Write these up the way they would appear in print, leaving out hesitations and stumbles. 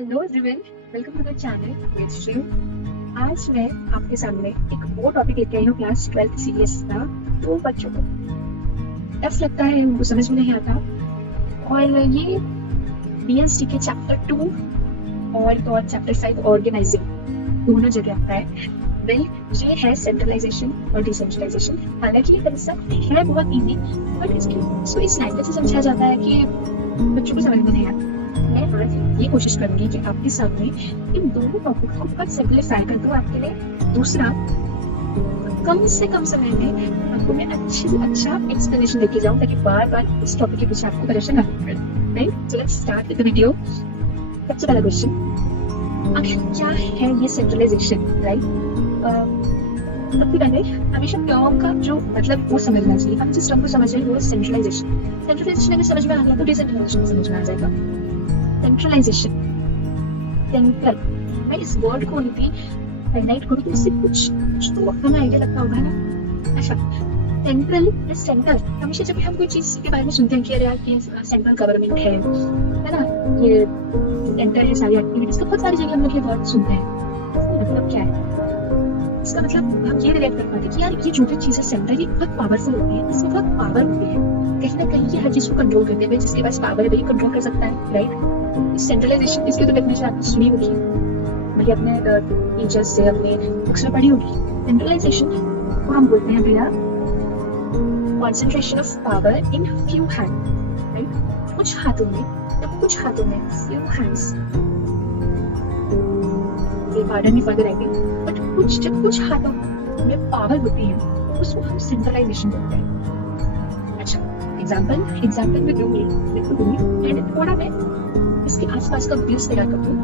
Hello everyone, welcome to the channel with Shri. आज मैं आपके सामने एक वो टॉपिक लेके आई हूँ क्लास 12th सीबीएस का। तो बच्चों को टफ लगता है, उनको समझ में नहीं आता। और ये बीएसटी के चैप्टर 2 और चैप्टर 5 ऑर्गेनाइजिंग दोनों जगह आता है। वेल, ये है सेंट्रलाइजेशन और डिसेंट्रलाइजेशन। हालांकि ये कंसेप्ट है बहुत इजी, बट इसको इस लैंग्वेज से समझाया जाता है कि बच्चों को समझ में नहीं आता। मैं आज ये कोशिश करूंगी कि आपके सामने इन दोनों टॉपिक को बहुत सिंपलीफाई कर दूं आपके लिए। दूसरा, कम से कम समय में आपको मैं अच्छे से अच्छा एक्सप्लेनेशन देके जाऊं ताकि बार बार इस टॉपिक के पीछे आपको परेशान ना पड़े। Right, so let's start with the video. सबसे पहला क्वेश्चन, आखिर क्या है ये सेंट्रलाइजेशन? राइट, सबसे पहले हमेशा टर्म का जो मतलब वो समझना चाहिए। हम जिस टर्म को समझ रहे हैं वो है सेंट्रलाइजेशन। सेंट्रलाइजेशन अगर समझ में आ गया तो डिसेंट्रलाइजेशन समझ में आ जाएगा। सेंट्रलाइजेशन, सेंट्रल, मैं इस वर्ड को उनकी हाईलाइट करूँ तो इससे कुछ तो हमें आइडिया लगता होगा ना। अच्छा, सेंट्रल, सेंटर, हमेशा जब हम कोई चीज के बारे में सुनते हैं कि अरे यार ये सेंट्रल गवर्नमेंट है ना, ये सेंटर है सारी एक्टिविटीज का, बहुत सारी जगह हम लोग ये वर्ड सुनते हैं। इसका मतलब क्या है? इसका मतलब हम ये रिलेट कर पाते हैं कि यार ये जो भी चीज है सेंटर, ये बहुत पावरफुल होती है, इसमें बहुत पावर होती है। कहीं ना कहीं ये हर चीज को कंट्रोल करने में जिसके पास पावर है वही कंट्रोल कर सकता है। राइट, सेंट्रलाइजेशन इसकी तो डेफिनेशन आपने सुनी होगी, भैया अपने टीचर्स से अपने बुक्स में पढ़ी होगी। सेंट्रलाइजेशन को हम बोलते हैं भैया concentration of power in few hand. Right, कुछ हाथों में, few hands, pardon me for the writing, but जब कुछ हाथों में पावर होती है तो उसको हम सेंट्रलाइजेशन बोलते हैं। अच्छा, एग्जाम्पल में दूंगी एंड थोड़ा मैं इसके आसपास का व्यूज तैयार कर दूं।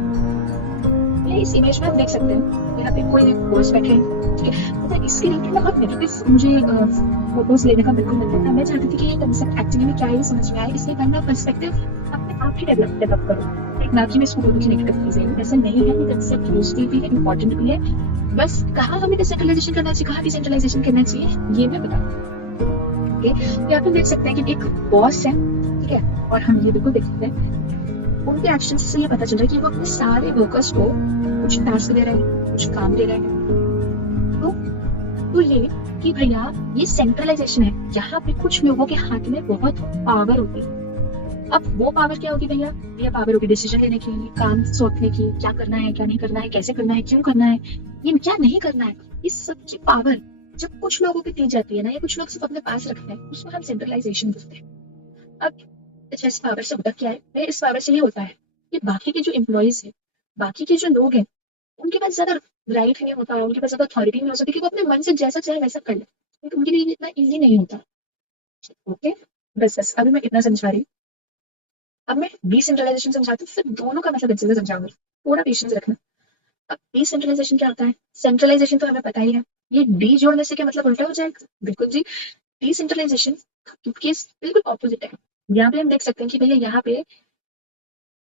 ये इस इमेज में आप देख सकते हैं, यहाँ पे कोई बॉस बैठे हैं, ठीक है। पता है इसके रिलेटेड ना बहुत नेगेटिव मुझे फोटोज लेने का बिल्कुल मन था। मैं चाहती थी कि ये कंसेप्ट एक्चुअली में क्या है समझ में आए, इसलिए मैं पर्सपेक्टिव अपने आप ही डेवलप करूँ, ना कि मैं इसको बोलूँ कि नेगेटिव चीजें। ऐसा नहीं है, ये कंसेप्ट यूजफुल भी है, इंपॉर्टेंट भी है। बस कहाँ हमें डिसेंट्रलाइजेशन करना चाहिए, कहाँ डिसेंट्रलाइजेशन करना चाहिए, ये मैं बताऊँ। ओके, यहाँ पे देख सकते हैं कि एक बॉस है, ठीक है, और हम ये बिल्कुल देख सकते हैं उनके एक्शन से ये पता चल रहा है कि वो अपने सारे वर्कर्स को कुछ टास्क दे रहे हैं, कुछ काम दे रहे हैं। तो ये कि भैया ये सेंट्रलाइजेशन है, यहाँ पे कुछ लोगों के हाथ में बहुत पावर होती है। अब वो पावर क्या होगी भैया? ये पावर होगी डिसीजन लेने की, काम सौंपने की, क्या करना है, क्या नहीं करना है, कैसे करना है, क्यों करना है, ये क्या नहीं करना है। इस सब की पावर जब कुछ लोगों की दी जाती है ना, या कुछ लोग सिर्फ अपने पास रखते हैं, उसको हम सेंट्रलाइजेशन बोलते हैं। अब अच्छा, इस पावर से होता क्या है? इस पावर से ये होता है कि बाकी के जो एम्प्लॉयज है, बाकी के जो लोग हैं, उनके पास ज्यादा राइट नहीं होता, उनके पास ज्यादा अथॉरिटी नहीं हो सकती कि वो अपने मन से जैसा चाहे वैसा कर ले, क्योंकि उनके लिए इतना इजी नहीं होता। ओके, बस अभी मैं इतना समझा रही हूँ। अब मैं डिसेंट्रलाइजेशन समझाती हूँ, फिर दोनों का मतलब अच्छे से समझाऊंगी, थोड़ा पेशेंस रखना। अब डिसेंट्रलाइजेशन क्या होता है? सेंट्रलाइजेशन तो हमें पता ही है, ये डी जोड़ने से क्या मतलब उल्टा हो जाएगा? बिल्कुल जी, डिसेंट्रलाइजेशन क्योंकि बिल्कुल ऑपोजिट है। यहाँ पे हम देख सकते हैं कि भैया यहाँ पे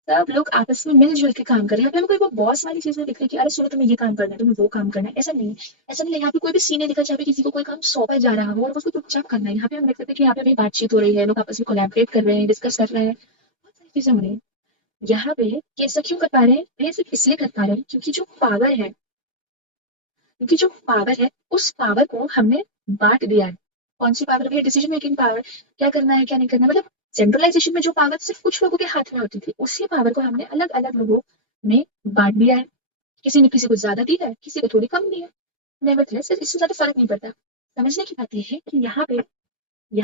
सब लोग आपस में मिलजुल के काम कर रहे हैं। यहाँ पे हमें कोई वो बॉस वाली चीज नहीं दिख रही कि अरे सुनो तुम्हें ये काम करना है, तुम्हें वो काम करना है, ऐसा नहीं है। ऐसा नहीं है, यहाँ पे कोई भी सीन नहीं दिखा जहाँ पे किसी को कोई काम सौंपा जा रहा हो और उसको चुपचाप करना है। यहाँ पे हम देख सकते हैं कि यहाँ पे बातचीत हो रही है, लोग आपस में कोलैबोरेट कर रहे हैं, डिस्कस कर रहे हैं, बहुत सारी चीजें हो रही है। यहाँ पे कैसे क्यों कर पा रहे हैं? ये सिर्फ इसलिए कर पा रहे हैं क्योंकि जो पावर है उस पावर को हमने बांट दिया है। कौन सी पावर है? डिसीजन मेकिंग पावर, क्या करना है क्या नहीं करना। मतलब सेंट्रलाइजेशन में जो पावर सिर्फ कुछ लोगों के हाथ में होती थी, उसी पावर को हमने अलग अलग लोगों में बांट दिया है। किसी ने किसी को ज्यादा दी है, किसी को थोड़ी कम दी है। नेवरदलेस इससे ज्यादा फर्क नहीं पड़ता। समझने की बात यह है कि यहाँ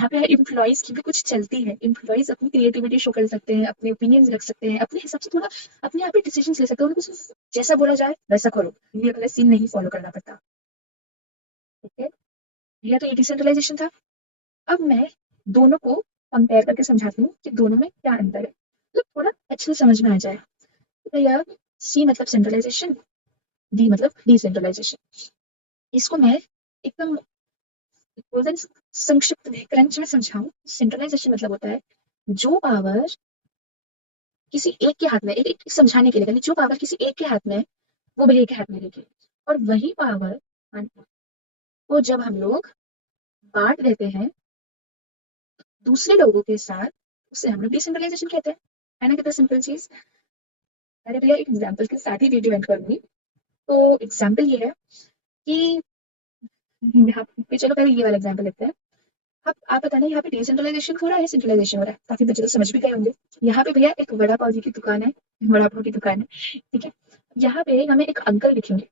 पे एम्प्लॉइज की भी कुछ चलती है। एम्प्लॉइज अपनी क्रिएटिविटी शो कर सकते हैं, अपने ओपिनियंस रख सकते हैं, अपने हिसाब से थोड़ा अपने आप ही डिसीजन ले सकते हैं। उनको सिर्फ जैसा बोला जाए वैसा करो, ये वाला सीन नहीं फॉलो करना पड़ता। ओके, यह तो ये डिसेंट्रलाइजेशन था। अब मैं दोनों को कंपेयर करके समझाती हूँ कि दोनों में क्या अंतर है, तो थोड़ा अच्छे से समझ में आ जाए। तो भैया सी मतलब सेंट्रलाइजेशन, डी मतलब डिसेंट्रलाइजेशन। इसको मैं एकदम संक्षिप्त में क्रंच में समझाऊं। सेंट्रलाइजेशन मतलब होता है जो पावर किसी एक के हाथ में, एक समझाने के लिए जो पावर किसी एक के हाथ में है वो भैया के हाथ में रहेगी, और वही पावर को जब हम लोग बांट देते हैं दूसरे लोगों के साथ, उसे हम लोग डिसेंट्रलाइजेशन कहते हैं। है ना, कितना सिंपल चीज। अरे भैया एक एग्जाम्पल के साथ ही वीडियो एंड करूंगी। तो एग्जाम्पल ये है कि यहाँ पे, चलो पहले ये वाला एग्जाम्पल लेते हैं। आप बताना, यहाँ पे डिसेंट्रलाइजेशन हो रहा है, सेंट्रलाइजेशन हो रहा है? काफी बच्चे तो समझ भी गए होंगे। यहाँ पे भैया एक वड़ा पाव जी की दुकान है, वड़ा पाव की दुकान है, ठीक है। यहाँ पे हमें एक अंकल दिखेंगे,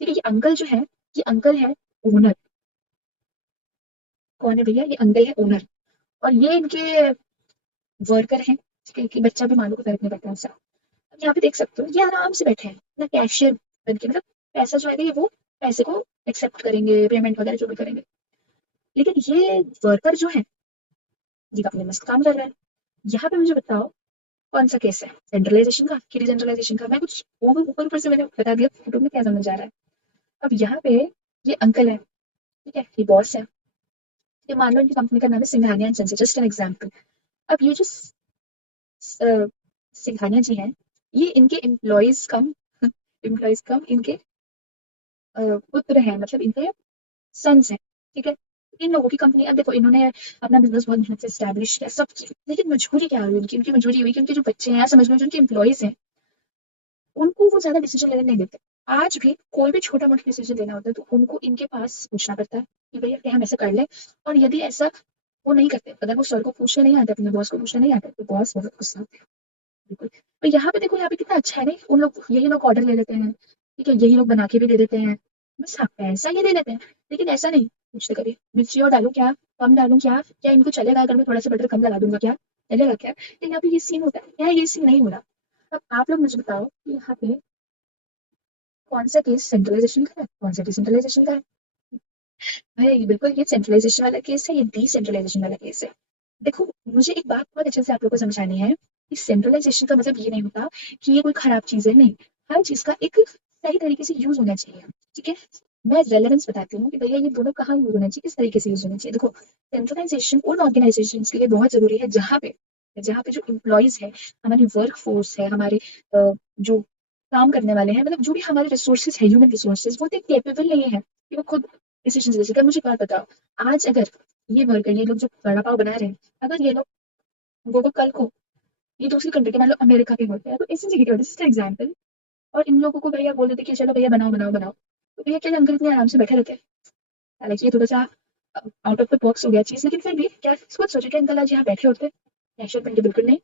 ठीक है। ये अंकल जो है, ये अंकल है ओनर। कौन है भैया? ये अंकल है ओनर। और ये इनके वर्कर हैं, ठीक है, कि बच्चा भी मानो को फर्क नहीं पड़ता उससे। अब यहाँ पे देख सकते हो ये आराम से बैठे हैं ना, कैशियर बन के, मतलब पैसा जो है ये वो पैसे को एक्सेप्ट करेंगे, पेमेंट वगैरह जो भी करेंगे। लेकिन ये वर्कर जो है, ये अपने मस्त काम कर रहा है। यहाँ पे मुझे बताओ कौन सा केस है, सेंट्रलाइजेशन का कि डिसेंट्रलाइजेशन का? मैं कुछ ऊपर ऊपर ऊपर से मैंने बता दिया, फोटो में क्या समझ आ रहा है? अब यहाँ पे ये अंकल है, ठीक है, ये बॉस है। ये मान लो इनकी कंपनी का नाम है Singhania and sons, just an example. अब ये जो सिंघानिया जी हैं, ये इनके एम्प्लॉयज कम इनके पुत्र हैं, मतलब इनके सन्स हैं, ठीक है। इन लोगों की कंपनी, अब देखो इन्होंने अपना बिजनेस बहुत मेहनत से स्टैब्लिश किया, सब किया, लेकिन मजबूरी क्या हुई उनकी? उनकी मजबूरी हुई कि उनके जो बच्चे हैं, या समझ लो जो उनके एम्प्लॉयज हैं, उनको वो ज्यादा डिसीजन लेने नहीं देते। आज भी कोई भी छोटा मोटा डिसीजन लेना होता है तो उनको इनके पास पूछना पड़ता है कि भैया क्या हम ऐसा कर लें। और यदि ऐसा वो नहीं करते, अगर वो सर को पूछने नहीं आता, अपने बॉस को पूछने नहीं आता, तो बॉस बहुत गुस्सा होता है। बिल्कुल। तो यहाँ पे देखो, यहाँ पे कितना अच्छा है, नहीं उन लोग, यही लोग ऑर्डर ले लेते हैं, ठीक है, यही लोग बना के भी दे देते हैं, बस हाँ पैसा ये दे देते हैं। लेकिन ऐसा नहीं पूछते कभी, मिर्ची और डालूं क्या, कम डालूं क्या, क्या इनको चलेगा अगर मैं थोड़ा सा बटर कम लगा दूंगा, क्या चलेगा क्या? लेकिन यहाँ पे ये सीन होता है, यहाँ ये सीन नहीं हो रहा। अब आप लोग मुझे बताओ कि यहाँ पे कौन सा केस सेंट्रलाइजेशन का है, कौन सा डिसेंट्रलाइजेशन का है? भाई बिल्कुल ये सेंट्रलाइजेशन वाला केस है, ये डिसेंट्रलाइजेशन वाला केस है। देखो मुझे एक बात बहुत अच्छे से आप लोगों को समझानी है कि सेंट्रलाइजेशन का मतलब ये नहीं होता कि ये कोई खराब चीज है, नहीं। हर चीज का एक सही तरीके से यूज होना चाहिए, ठीक है। मैं रेलेवेंस बताती हूँ कि भैया ये दोनों कहाँ यूज होना चाहिए, किस तरीके से यूज होना चाहिए। देखो सेंट्रलाइजेशन उन ऑर्गेनाइजेशन के लिए बहुत जरूरी है जहाँ पे जो एम्प्लॉयज है, हमारी वर्क फोर्स है, हमारे जो काम करने वाले हैं, मतलब जो भी हमारे रिसोर्सेज है, ह्यूमन रिसोर्सेज, वो इतने केपेबल नहीं है कि वो खुद डिसीजन ले सके। मुझे बात बताओ, आज अगर ये वर्कर, ये लोग जो वड़ा पाव बना रहे हैं, अगर ये लोग वो कल को ये दूसरी कंट्री के, मान लो अमेरिका के होते हैं, तो इसी जगह के होते हैं, एग्जाम्पल, और इन लोगों को भैया बोल देते कि चलो भैया बनाओ बनाओ बनाओ, तो भैया क्या अंकल इतने आराम से बैठे रहते हैं? हालांकि ये थोड़ा सा आउट ऑफ द बॉक्स हो गया चीज, लेकिन फिर भी क्या खुद सोचे कि अंकल आज यहाँ बैठे होते, कैशियर बन के? बिल्कुल नहीं।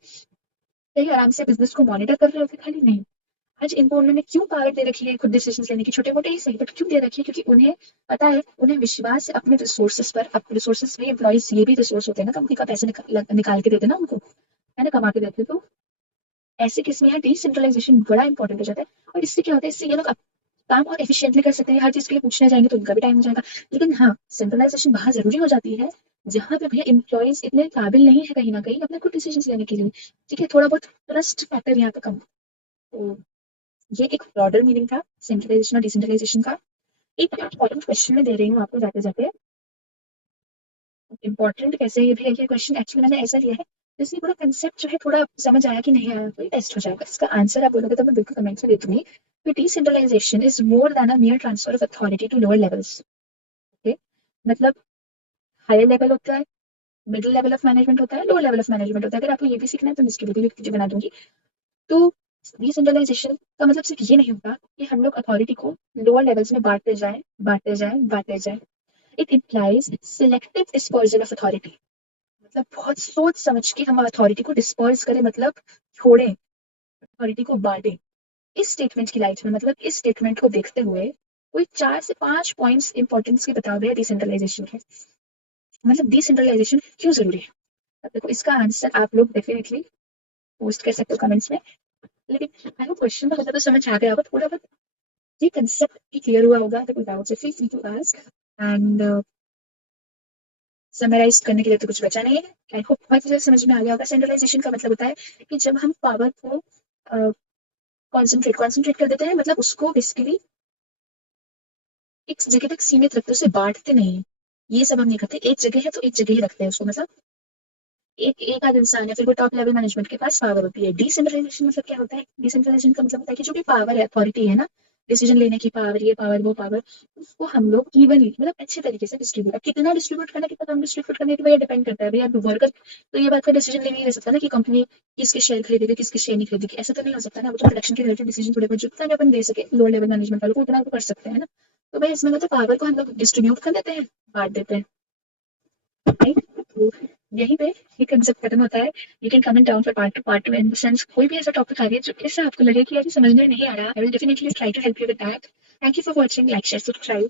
कहीं आराम से बिजनेस को मॉनिटर कर रहे होते? खाली नहीं। आज इनको उन्होंने क्यों पावर दे रखी है खुद डिसीजन लेने की? छोटे मोटे ही सही, बट क्यों दे रखी है? क्योंकि उन्हें पता है, उन्हें विश्वास है अपने रिसोर्सेज पर। अपने रिसोर्सेज में एम्प्लॉइज ये भी रिसोर्स होते हैं ना, कंपनी का पैसे निकाल के देते हैं ना उनको, है ना, कमा के देते हैं। तो ऐसे केस में यहाँ डिसेंट्रलाइजेशन बड़ा इंपॉर्टेंट हो जाता है। और इससे क्या होता है, इससे ये लोग काम और एफिशिएंटली कर सकते हैं। हर चीज के लिए पूछने जाएंगे तो उनका भी टाइम हो जाएगा। लेकिन हाँ, सेंट्रलाइजेशन वहां जरूरी हो जाती है जहां पे भैया एम्प्लॉइज इतने काबिल नहीं है कहीं ना कहीं अपने खुद डिसीजन लेने के लिए, ठीक है। थोड़ा बहुत ट्रस्ट फैक्टर यहाँ पे कम। तो ये एक ब्रॉडर मीनिंग था सेंट्रलाइजेशन और डिसेंट्रलाइजेशन का। एक इंपॉर्टेंट क्वेश्चन में दे रही हूँ आपको जाते जाते। इंपॉर्टेंट कैसे है ये भी, ये क्वेश्चन एक्चुअली मैंने ऐसा लिया है जिसमें पूरा कंसेप्ट जो है थोड़ा समझ आया कि नहीं आया, तो टेस्ट हो जाएगा। इसका आंसर आप बोलोगे तो मैं बिल्कुल कमेंट में दे दूंगी। Decentralisation is more than a mere transfer of authority to lower levels. Okay, मतलब हायर लेवल होता है, मिडिल लेवल ऑफ मैनेजमेंट होता है, लोअर लेवल ऑफ मैनेजमेंट होता है। अगर आपको ये भी सीखना है तो मैं इसकी वीडियो बना दूंगी। तो डिसेंट्रलाइजेशन का मतलब सिर्फ ये नहीं होता कि हम लोग अथॉरिटी को लोअर लेवल्स में बांटते जाएं, बांटते जाएं, बांटते जाएं। It implies selective dispersion of authority. मतलब बहुत सोच समझ के हम अथॉरिटी को डिस्पर्स करें, मतलब छोड़ें, अथॉरिटी को बांटें। इस स्टेटमेंट की लाइट में, मतलब इस स्टेटमेंट को देखते हुए कोई 4 से 5 पॉइंट्स इंपॉर्टेंस के बता हुए डिसेंट्रलाइजेशन के, मतलब डिसेंट्रलाइजेशन क्यों जरूरी है। अब देखो इसका आंसर आप लोग डेफिनेटली पोस्ट कर सकते हो कमेंट्स में। लेकिन आई होप क्वेश्चन का मतलब तो समझ आ गया होगा, थोड़ा बहुत ये कंसेप्ट भी क्लियर हुआ होगा। अगर कोई डाउट है feel free to ask. And summarise करने के लिए तो कुछ बचा नहीं है। आई होप बहुत अच्छे से समझ में आ गया होगा। सेंट्रलाइजेशन का मतलब होता है कि जब हम पावर को कॉन्सेंट्रेट कर देते हैं, मतलब उसको बेसिकली एक जगह तक सीमित रखते हैं, उसे बांटते नहीं है। ये सब हम नहीं करते, एक जगह है तो एक जगह ही रखते हैं उसको, मतलब एक एक आध इंसान है, फिर वो टॉप लेवल मैनेजमेंट के पास पावर होती है। डिसेंट्रलाइजेशन मतलब क्या होता है? डिसेंट्रलाइजेशन का मतलब होता है कि जो भी पावर है, अथॉरिटी है ना, डिसीजन लेने की पावर, ये पावर, वो पावर, उसको हम लोग इवनली मतलब अच्छे तरीके से डिस्ट्रीब्यूट, कितना डिस्ट्रीब्यूट करना, कितना कम डिस्ट्रीब्यूट करने की, भैया डिपेंड करता है भैया वर्कर। तो ये बात का डिसीजन ले नहीं ले सकता ना कि कंपनी किसके शेयर खरीदेगी, किसके शेयर नहीं खरीदेगी, ऐसा तो नहीं हो सकता ना। वो तो प्रोडक्शन के रिलेटेड डिसीजन थोड़े बहुत जितना भी अपन दे सके लोअर लेवल मैनेजमेंट वालों को उतना तो कर सकते हैं ना। तो भाई इसमें मतलब पावर को हम लोग डिस्ट्रीब्यूट कर देते हैं, बांट देते हैं, राइट। तो यहीं पे ये कंसेप्ट खत्म होता है। You can comment down for part two, in the sense कोई भी ऐसा टॉपिक आ रही है जो इससे आपको लगे कि यार ये समझ में नहीं आ रहा, I will definitely try to help you with that. Thank you for watching, like share subscribe.